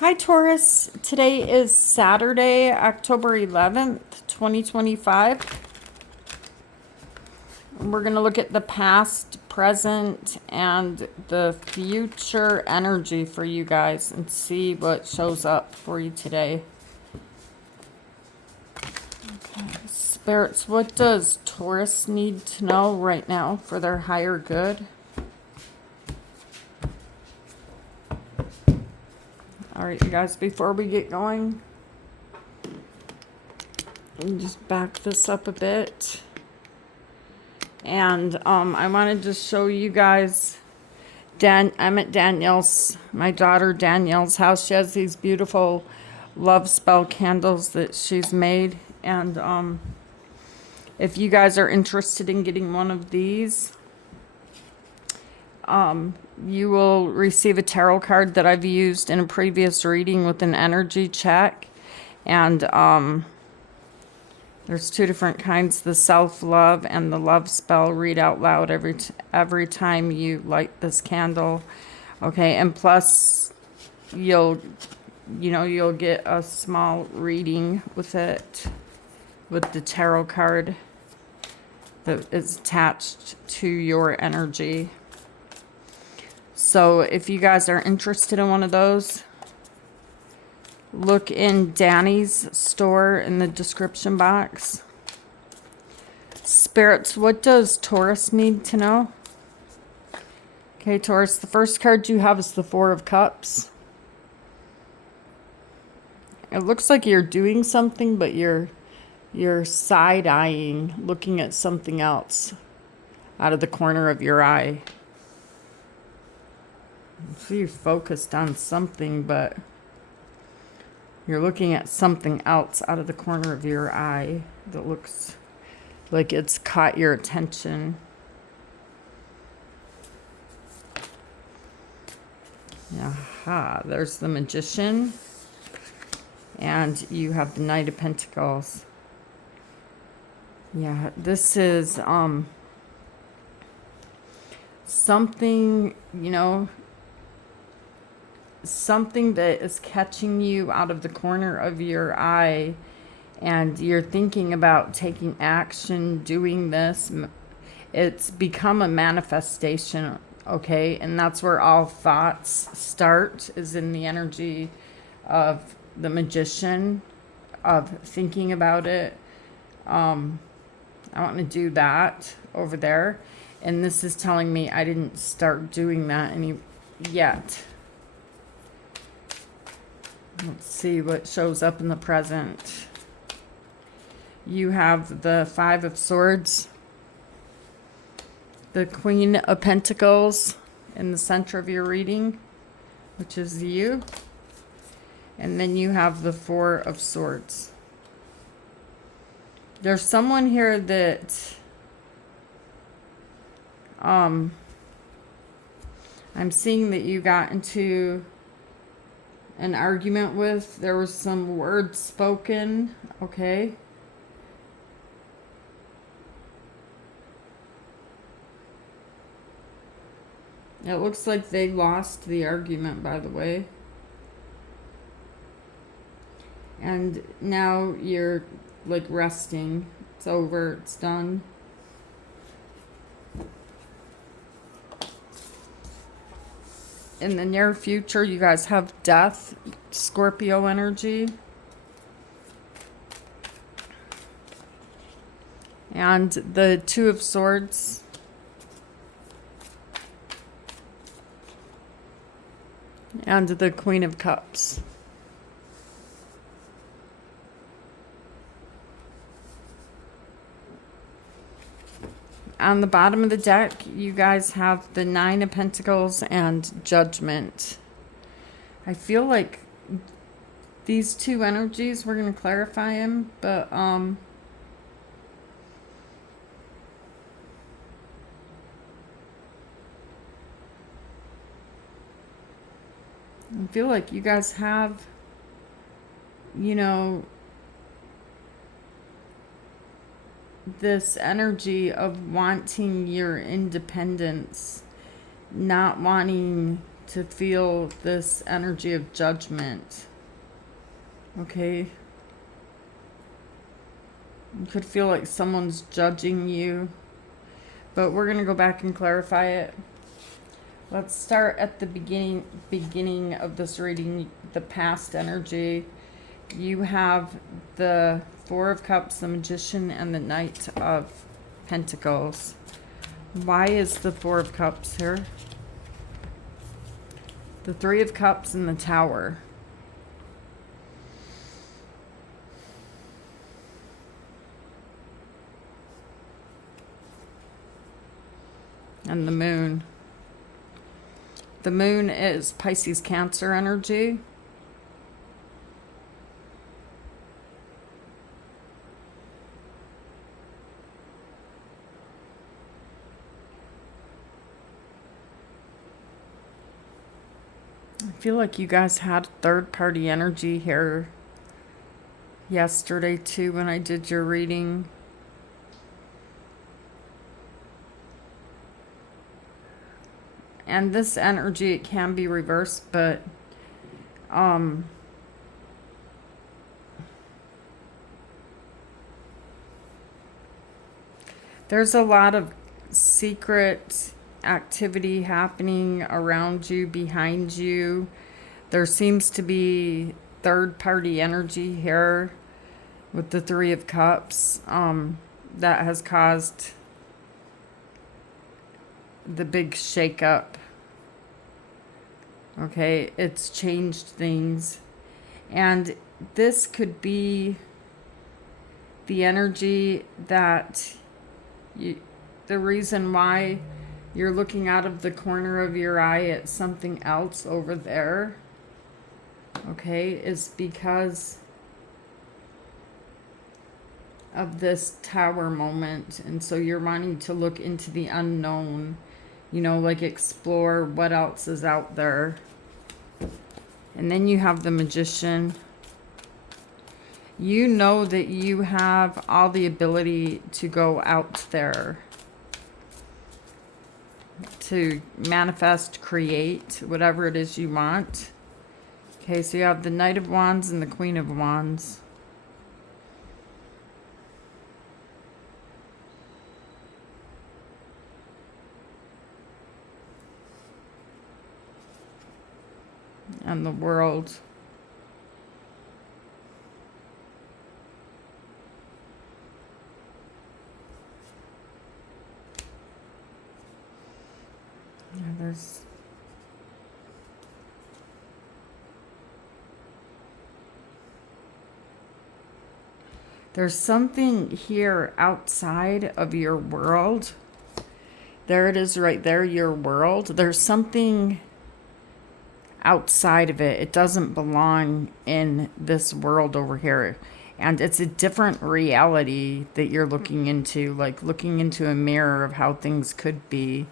Hi, Taurus. Today is Saturday, October 11th, 2025. And we're going to look at the past, present, and the future energy for you guys and see what shows up for you today. Okay. Spirits, what does Taurus need to know right now for their higher good? All right, you guys, before we get going, let me just back this up a bit. And I wanted to show you guys, I'm at Danielle's, my daughter Danielle's house. She has these beautiful love spell candles that she's made. And if you guys are interested in getting one of these, you will receive a tarot card that I've used in a previous reading with an energy check. And there's two different kinds, the self-love and the love spell. Read out loud every time you light this candle. Okay, and plus you'll get a small reading with it, with the tarot card that is attached to your energy. So if you guys are interested in one of those, look in Dany's store in the description box. Spirits, what does Taurus need to know? Okay, Taurus, the first card you have is the Four of Cups. It looks like you're doing something, but you're side-eyeing, looking at something else out of the corner of your eye. So you're focused on something, but you're looking at something else out of the corner of your eye that looks like it's caught your attention. Aha, there's the Magician. And you have the Knight of Pentacles. Yeah, this is something, something that is catching you out of the corner of your eye, and you're thinking about taking action, doing this. It's become a manifestation, okay? And that's where all thoughts start, is in the energy of the Magician, of thinking about it. I want to do that over there. And this is telling me I didn't start doing that yet. Let's see what shows up in the present. You have the Five of Swords, the Queen of Pentacles in the center of your reading, which is you. And then you have the Four of Swords. There's someone here that I'm seeing that you got into an argument with. There was some words spoken, okay? It looks like they lost the argument, by the way. And now you're like resting. It's over, it's done. In the near future, you guys have Death, Scorpio energy. And the Two of Swords. And the Queen of Cups. On the bottom of the deck, you guys have the Nine of Pentacles and Judgment. I feel like these two energies, we're going to clarify them, but I feel like you guys have, this energy of wanting your independence, not wanting to feel this energy of judgment. Okay? You could feel like someone's judging you. But we're going to go back and clarify it. Let's start at the beginning of this reading, the past energy. You have the Four of Cups, the Magician, and the Knight of Pentacles. Why is the Four of Cups here? The Three of Cups and the Tower. And the Moon. The Moon is Pisces Cancer energy. I feel like you guys had third party energy here yesterday too when I did your reading. And this energy, it can be reversed, but there's a lot of secret activity happening around you, behind you. There seems to be third party energy here with the Three of Cups that has caused the big shakeup. Okay, it's changed things. And this could be the energy that the reason why you're looking out of the corner of your eye at something else over there, okay, is because of this Tower moment. And so you're wanting to look into the unknown, you know, like explore what else is out there. And then you have the Magician. You know that you have all the ability to go out there, to manifest, create, whatever it is you want. Okay, so you have the Knight of Wands and the Queen of Wands. And the World. Yeah, there's something here outside of your world. There it is right there, your world. There's something outside of it. It doesn't belong in this world over here. And it's a different reality that you're looking into, like looking into a mirror of how things could be.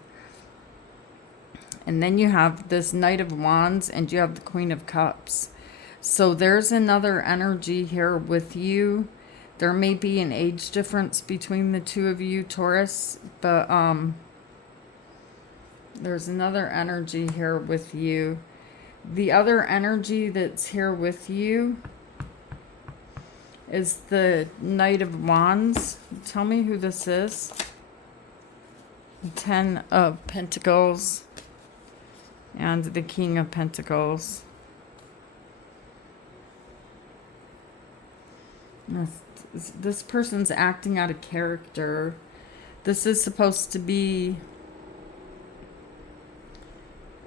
And then you have this Knight of Wands and you have the Queen of Cups. So there's another energy here with you. There may be an age difference between the two of you, Taurus, but there's another energy here with you. The other energy that's here with you is the Knight of Wands. Tell me who this is. 10 of Pentacles and the King of Pentacles. This person's acting out of character. This is supposed to be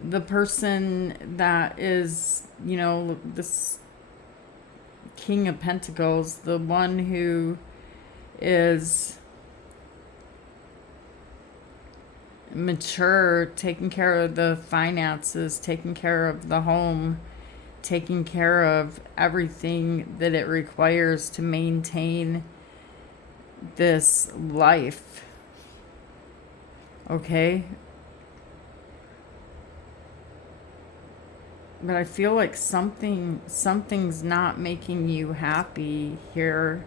the person that is, you know, this King of Pentacles, the one who is mature, taking care of the finances, taking care of the home, taking care of everything that it requires to maintain this life. Okay? But I feel like something's not making you happy here.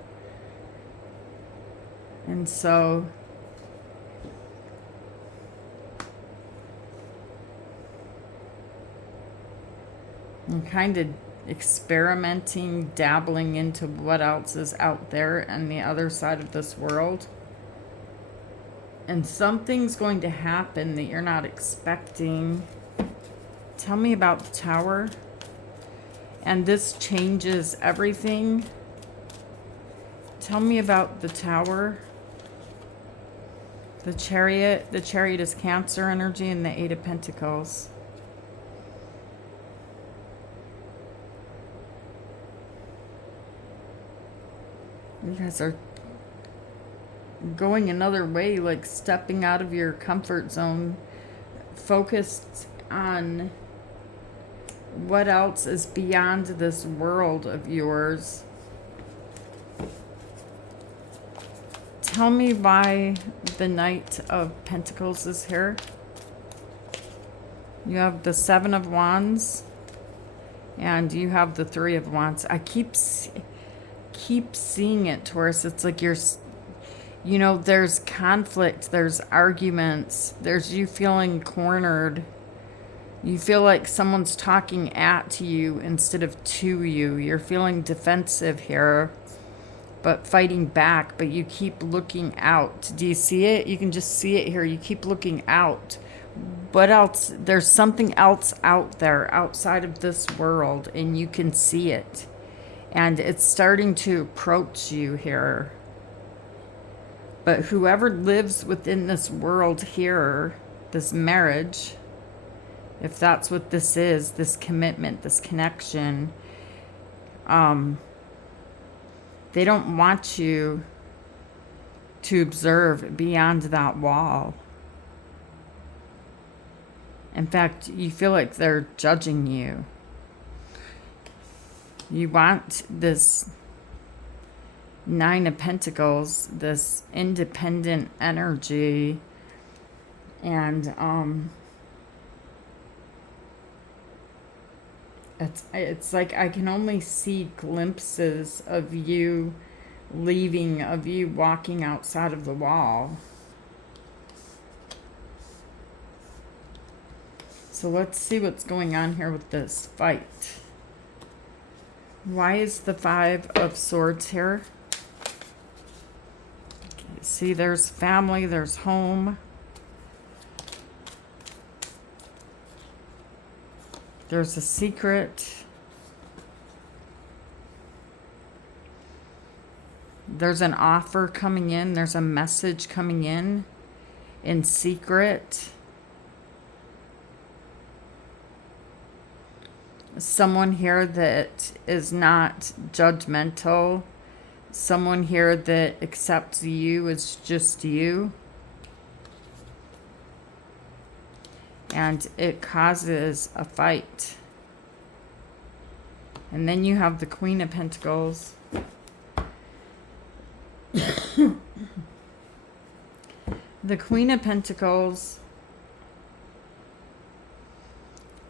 And so and kind of experimenting, dabbling into what else is out there on the other side of this world. And something's going to happen that you're not expecting. Tell me about the Tower. And this changes everything. Tell me about the Tower. The Chariot. The Chariot is Cancer energy, and the Eight of Pentacles. You guys are going another way, like stepping out of your comfort zone, focused on what else is beyond this world of yours. Tell me why the Knight of Pentacles is here. You have the Seven of Wands, and you have the Three of Wands. I keep seeing it, Taurus. It's like you're, you know, there's conflict, there's arguments, there's you feeling cornered. You feel like someone's talking at you instead of to you. You're feeling defensive here, but fighting back, but you keep looking out. Do you see it? You can just see it here. You keep looking out. What else? There's something else out there, outside of this world, and you can see it. And it's starting to approach you here. But whoever lives within this world here, this marriage, if that's what this is, this commitment, this connection, they don't want you to observe beyond that wall. In fact, you feel like they're judging you. You want this Nine of Pentacles, this independent energy, and it's like I can only see glimpses of you leaving, of you walking outside of the wall. So let's see what's going on here with this fight. Why is the Five of Swords here? Okay, see, there's family, there's home. There's a secret. There's an offer coming in. There's a message coming in secret. Someone here that is not judgmental. Someone here that accepts you as just you. And it causes a fight. And then you have the Queen of Pentacles. The Queen of Pentacles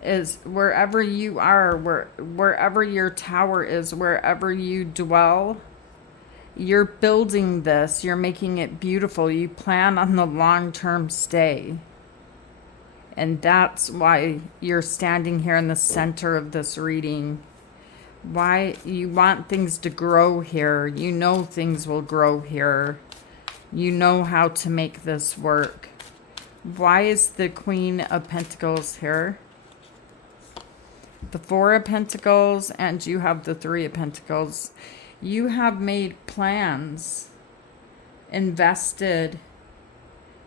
is wherever you are, wherever your tower is, wherever you dwell, you're building this, you're making it beautiful. You plan on the long-term stay. And that's why you're standing here in the center of this reading. Why you want things to grow here. You know things will grow here. You know how to make this work. Why is the Queen of Pentacles here? The Four of Pentacles, and you have the Three of Pentacles. You have made plans, invested,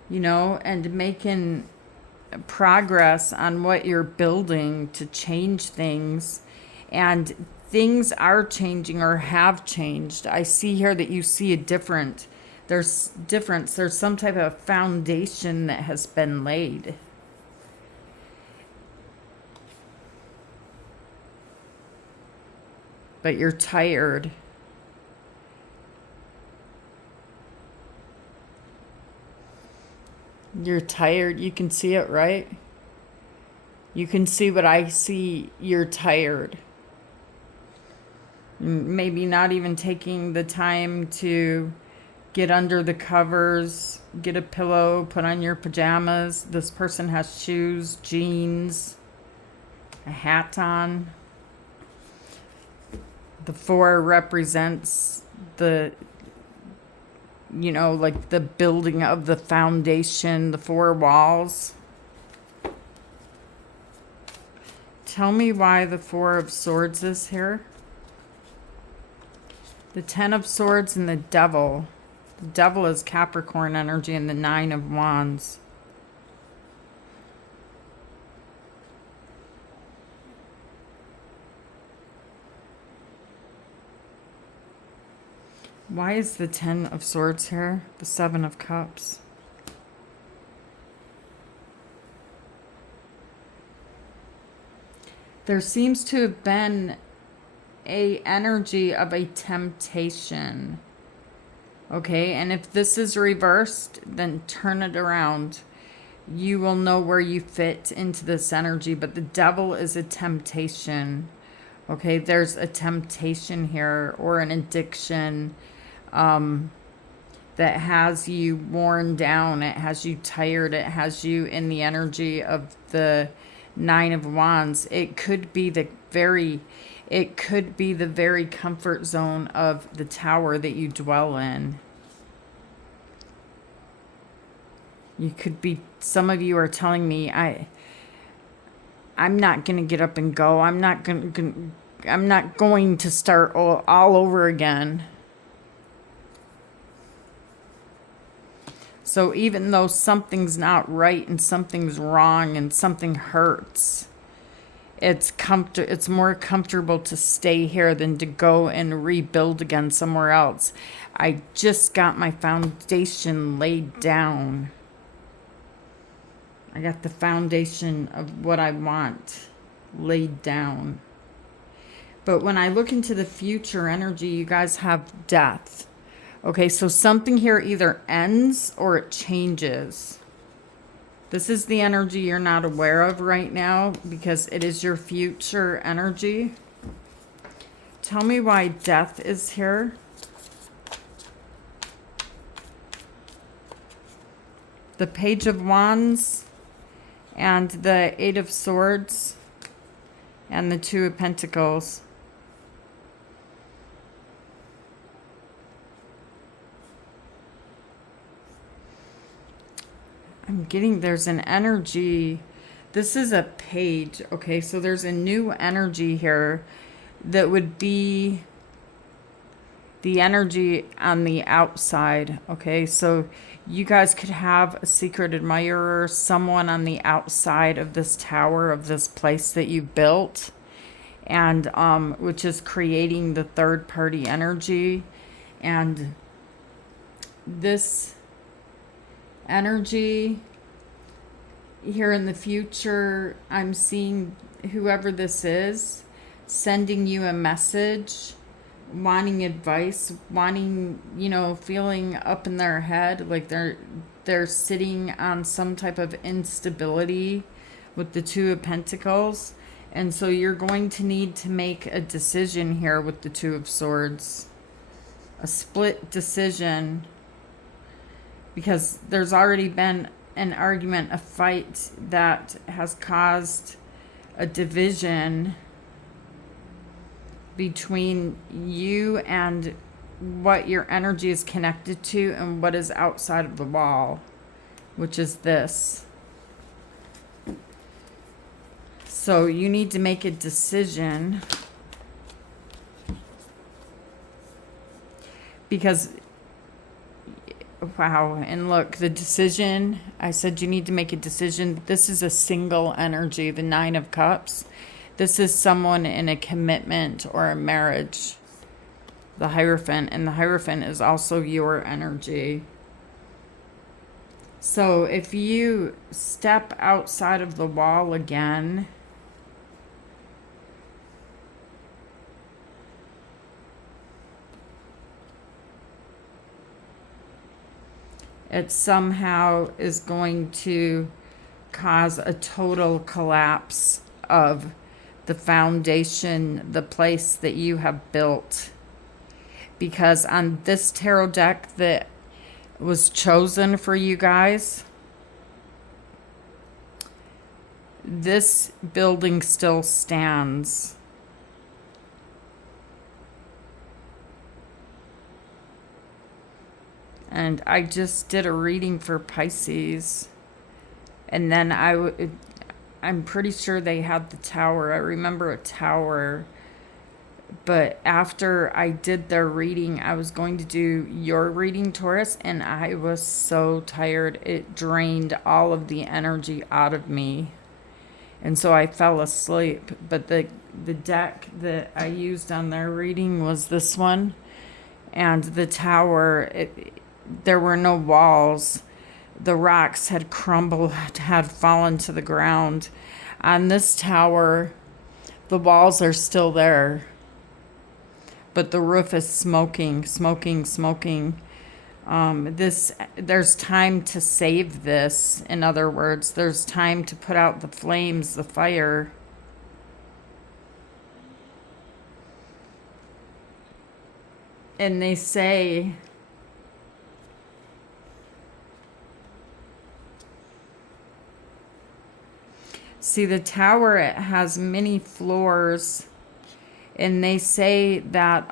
you know, and making progress on what you're building to change things. And things are changing or have changed. I see here that you see a difference. There's some type of foundation that has been laid. But you're tired. You're tired. You can see it, right? You can see what I see. You're tired. Maybe not even taking the time to get under the covers, get a pillow, put on your pajamas. This person has shoes, jeans, a hat on. The 4 represents the, you know, like the building of the foundation, the 4 walls. Tell me why the 4 of Swords is here. The 10 of Swords and the Devil. The Devil is Capricorn energy, and the 9 of Wands. Why is the 10 of Swords here? The 7 of Cups. There seems to have been a energy of a temptation. Okay, and if this is reversed, then turn it around. You will know where you fit into this energy, but the Devil is a temptation. Okay, there's a temptation here, or an addiction that has you worn down. It has you tired. It has you in the energy of the 9 of Wands. It could be the very comfort zone of the tower that you dwell in. You could be, some of you are telling me, I'm not going to get up and go. I'm not going to start all over again. So even though something's not right and something's wrong and something hurts, it's more comfortable to stay here than to go and rebuild again somewhere else. I just got my foundation laid down. I got the foundation of what I want laid down. But when I look into the future energy, you guys have death. Okay, so something here either ends or it changes. This is the energy you're not aware of right now because it is your future energy. Tell me why death is here. The Page of Wands and the 8 of Swords and the 2 of Pentacles. I'm getting, there's an energy. This is a page. Okay, so there's a new energy here that would be the energy on the outside. Okay, so you guys could have a secret admirer, someone on the outside of this tower, of this place that you built, and which is creating the third party energy. And this energy here in the future, I'm seeing whoever this is sending you a message, wanting advice, wanting, you know, feeling up in their head like they're sitting on some type of instability with the 2 of Pentacles. And so you're going to need to make a decision here with the 2 of Swords, a split decision, because there's already been an argument, a fight that has caused a division between you and what your energy is connected to and what is outside of the wall, which is this. So you need to make a decision, because wow, and look, the decision, I said you need to make a decision. This is a single energy, the 9 of Cups. This is someone in a commitment or a marriage, the Hierophant, and the Hierophant is also your energy. So if you step outside of the wall again, it somehow is going to cause a total collapse of the foundation, the place that you have built. Because on this tarot deck that was chosen for you guys, this building still stands. And I just did a reading for Pisces. And then I'm pretty sure they had the tower. I remember a tower. But after I did their reading, I was going to do your reading, Taurus, and I was so tired. It drained all of the energy out of me. And so I fell asleep. But the deck that I used on their reading was this one. And the tower, there were no walls. The rocks had crumbled, had fallen to the ground. On this tower, the walls are still there, but the roof is smoking, smoking, smoking. There's time to save this. In other words, there's time to put out the flames, the fire. And they say, see, the tower, it has many floors, and they say that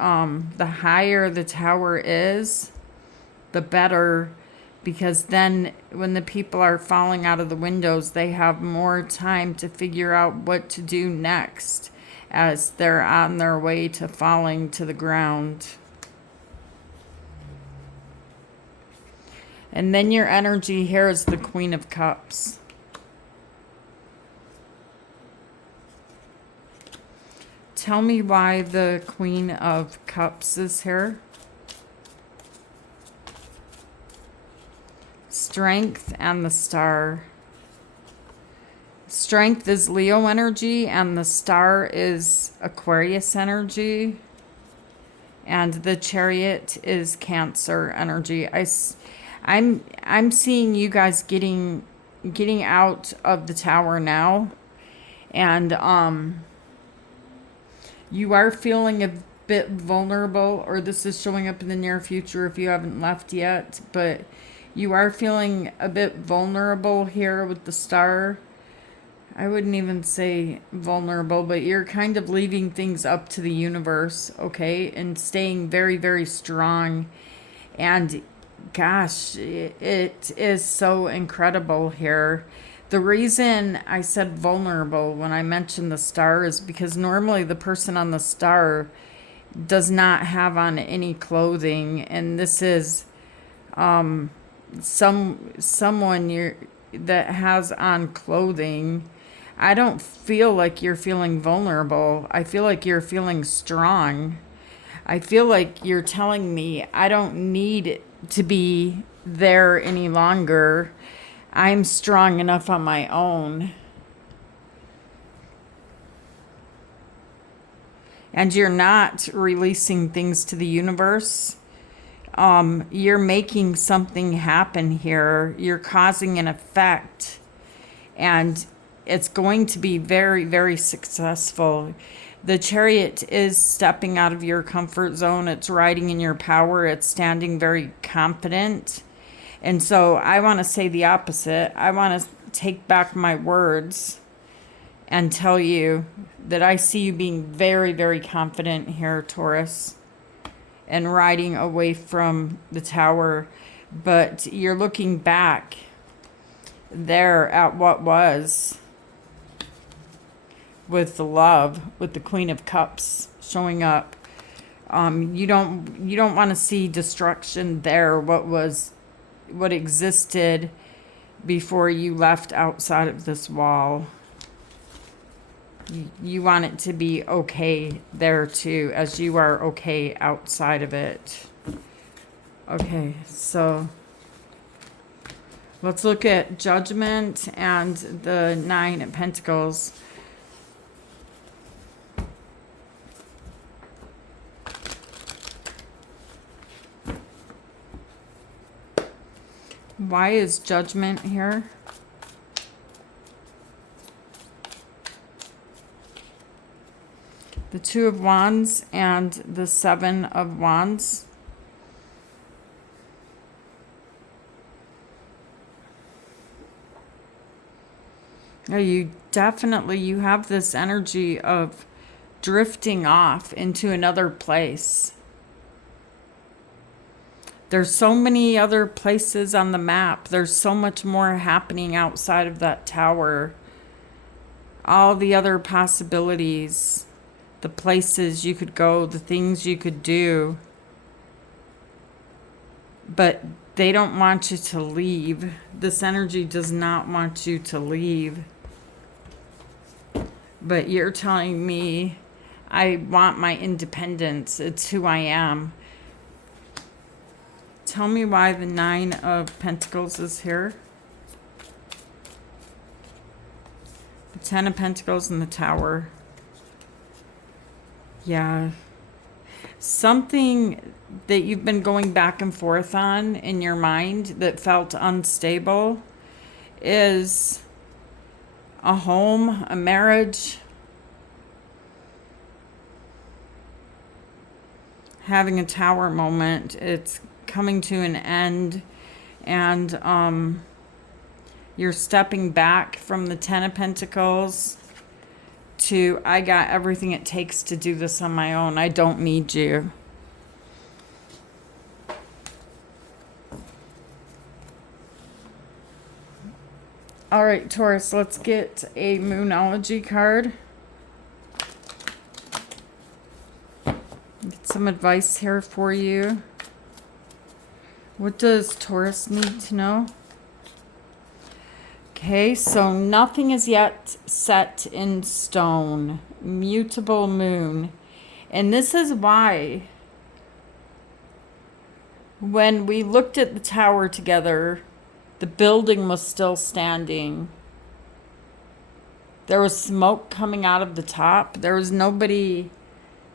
the higher the tower is, the better, because then when the people are falling out of the windows, they have more time to figure out what to do next as they're on their way to falling to the ground. And then your energy here is the Queen of Cups. Tell me why the Queen of Cups is here. Strength and the Star. Strength is Leo energy and the Star is Aquarius energy. And the Chariot is Cancer energy. I'm seeing you guys getting out of the tower now, and you are feeling a bit vulnerable, or this is showing up in the near future if you haven't left yet, but you are feeling a bit vulnerable here with the Star. I wouldn't even say vulnerable, but you're kind of leaving things up to the universe, okay, and staying very, very strong. And gosh, it is so incredible here. The reason I said vulnerable when I mentioned the Star is because normally the person on the Star does not have on any clothing, and this is someone that has on clothing. I don't feel like you're feeling vulnerable. I feel like you're feeling strong. I feel like you're telling me I don't need to be there any longer. I'm strong enough on my own. And you're not releasing things to the universe. You're making something happen here. You're causing an effect. And it's going to be very, very successful. The Chariot is stepping out of your comfort zone. It's riding in your power. It's standing very confident. And so I want to say the opposite. I want to take back my words and tell you that I see you being very, very confident here, Taurus, and riding away from the tower. But you're looking back there at what was, with the love, with the Queen of Cups showing up. You don't want to see destruction there. What existed before you left outside of this wall. You want it to be okay there too, as you are okay outside of it. Okay, so let's look at Judgment and the Nine of Pentacles. Why is Judgment here? The Two of Wands and the Seven of Wands. Now you have this energy of drifting off into another place. There's so many other places on the map. There's so much more happening outside of that tower. All the other possibilities, the places you could go, the things you could do. But they don't want you to leave. This energy does not want you to leave. But you're telling me, I want my independence. It's who I am. Tell me why the 9 of Pentacles is here. The 10 of Pentacles and the Tower. Yeah. Something that you've been going back and forth on in your mind that felt unstable is a home, a marriage, having a Tower moment. It's coming to an end, and you're stepping back from the 10 of Pentacles to, I got everything it takes to do this on my own. I don't need you. All right, Taurus, let's get a Moonology card. Get some advice here for you. What does Taurus need to know? Okay, so nothing is yet set in stone. Mutable moon. And this is why when we looked at the tower together, the building was still standing. There was smoke coming out of the top. There was nobody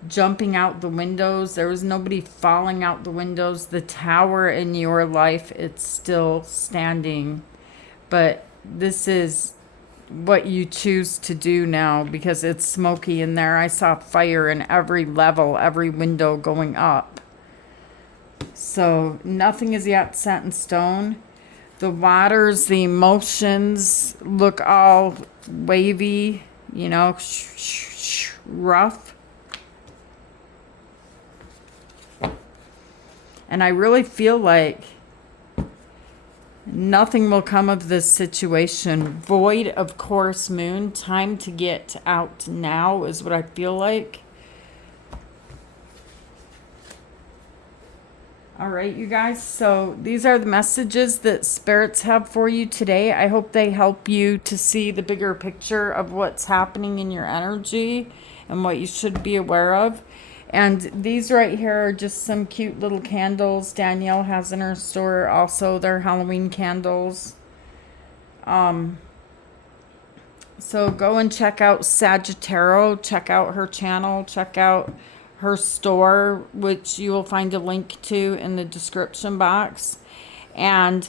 jumping out the windows. There was nobody falling out the windows. The tower in your life, it's still standing. But this is what you choose to do now because it's smoky in there. I saw fire in every level, every window going up. So nothing is yet set in stone. The waters, the emotions look all wavy, you know, rough. And I really feel like nothing will come of this situation. Void, of course, moon. Time to get out now is what I feel like. All right, you guys. So these are the messages that spirits have for you today. I hope they help you to see the bigger picture of what's happening in your energy and what you should be aware of. And these right here are just some cute little candles Danielle has in her store. Also, they're Halloween candles. So go and check out Sagittaro. Check out her channel. Check out her store, which you will find a link to in the description box. And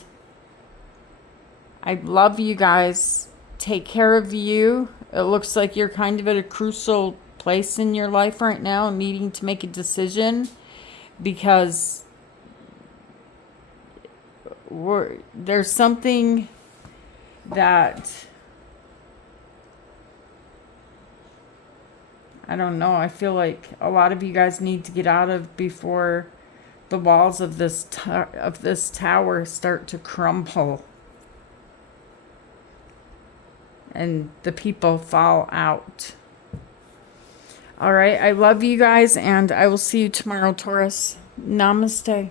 I love you guys. Take care of you. It looks like you're kind of at a crucial place in your life right now, needing to make a decision because there's something that I don't know. I feel like a lot of you guys need to get out of before the walls of this tower start to crumble and the people fall out. All right. I love you guys, and I will see you tomorrow, Taurus. Namaste.